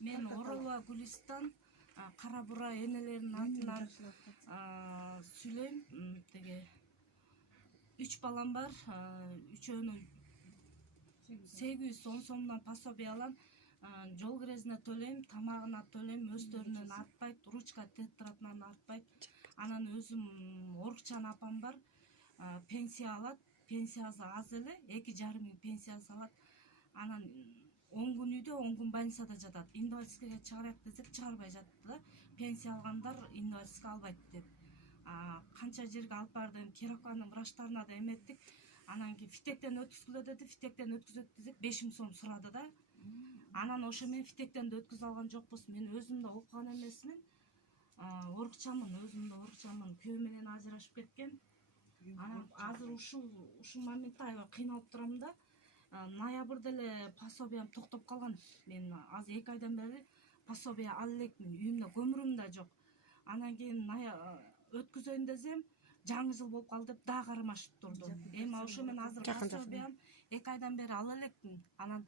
Мен Оралова Гүлистан, Кара Бура энелеринин атынан сүйлөйм. Теге 3 балам бар. Үчөөнү 810 сомдон пособие алам. Жол киресине төлөйм, тамагына төлөйм, өздөрүнөн артпайт, ручка тетрадынан артпайт. Анан өзүм Орукчан апам бар, пенсия алат, пенсиясы аз эле, 2,5 мың пенсиясы алат. Анан 10 күн үйдө, 10 күн больницада жатат. Инвалидскийге чыгарайык десек, чыгарбай жатты да. Пенсия алгандар инвалидский албайт деп. Канча жерге алып бардым, Кировканын врачтарына да эметтик. Анан кийин Фитектен өткүзгүлө деди, Фитектен өткүзөт десек 5 мың сом сурады да. Анан ошо мен Фитектен да өткүзө алган жокпуз. Мен өзүм да окуган эмесмин. Орукчанмын, өзүм да Орукчанмын. Күйөөм менен ажырашып кеткен. Анан азыр ушул моментте аябай кыйналып турам да. Ноябрда эле пособиям токтоп калган. Мен азыр 2 айдан бери пособие ала элекмин. Үйүмдө көмүрүм да жок. Анан кийин өткүзөйүн десем, жаңы жыл болуп калды деп дагы кармашып турду. Эми ошо мен азыр пособиям 2 айдан бери ала элекмин. Анан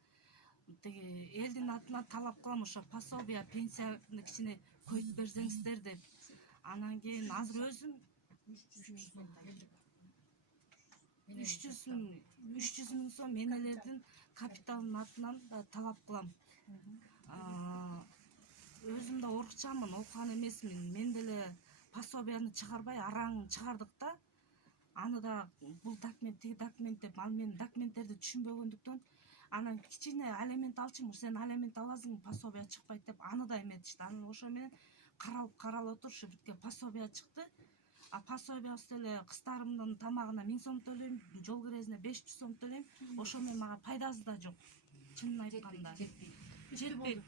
теги элдин атынан талап кылам, ошо пособие, пенсияны кичине көйүп берсеңиздер деп. Анан кийин азыр өзүм 300 мың сом энелердин капиталынын атынан талап кылам. Өзүм да Орукчанмын, окуган эмесмин. Мен деле пособияны чыгарбай араң чыгардык да. Аны да бул документ, тиги документ деп, ал мен документтерди түшүнбөгөндүктөн анан кичине алимент алчумуш, сен алимент аласың, пособия чыкпайт деп аны да эметишти. Анан ошо менен каралып отур, ушу битке пособия чыкты. Пособиясы эле кыздарымдын тамагына 1000 сом төлөйм, жол киресине 500 сом төлөйм. Ошо менен мага пайдасы да жок. Чынын айтканда жетпейт.